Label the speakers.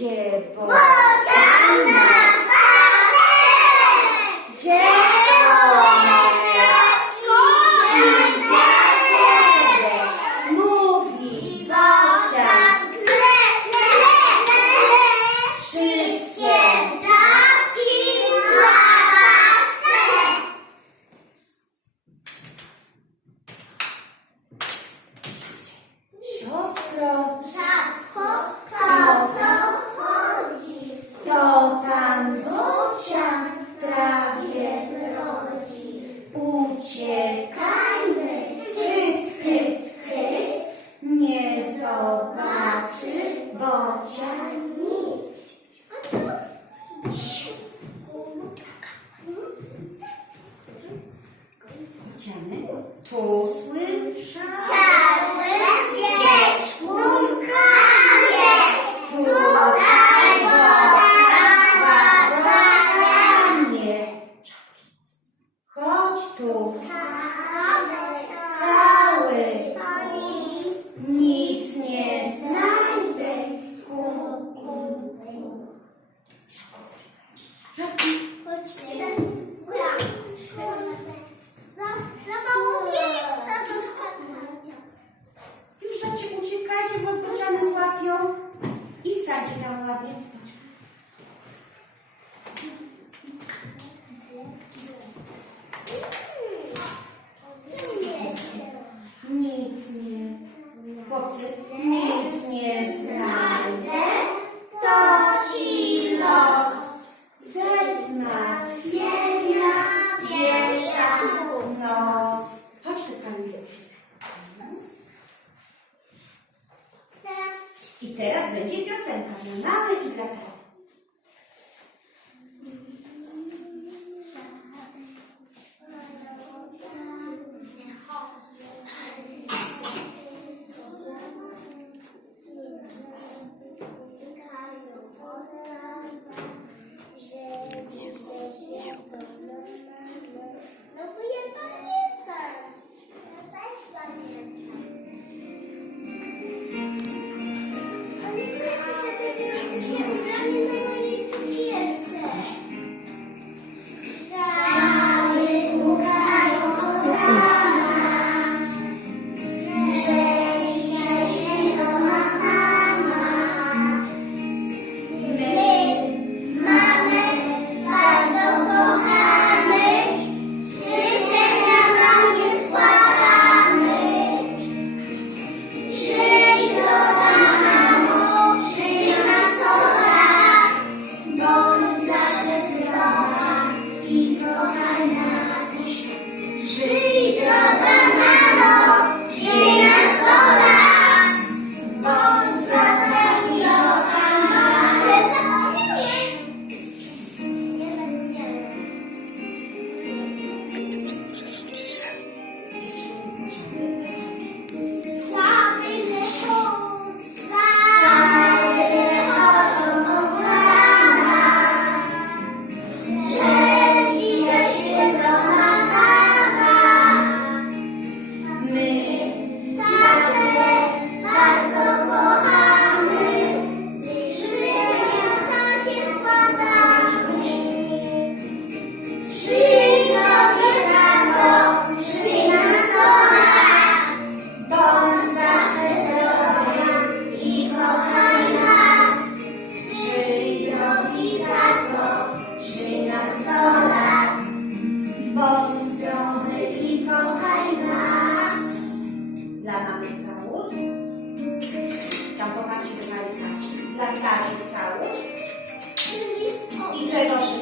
Speaker 1: się boczamy. cię. 我看。chłopcy. Nic nie znajdę, to ci los. Ze zmartwienia zwieszam nos. Chodź tu,
Speaker 2: Kamil,
Speaker 1: I teraz będzie piosenka dla mamy i dla taty. fait attention.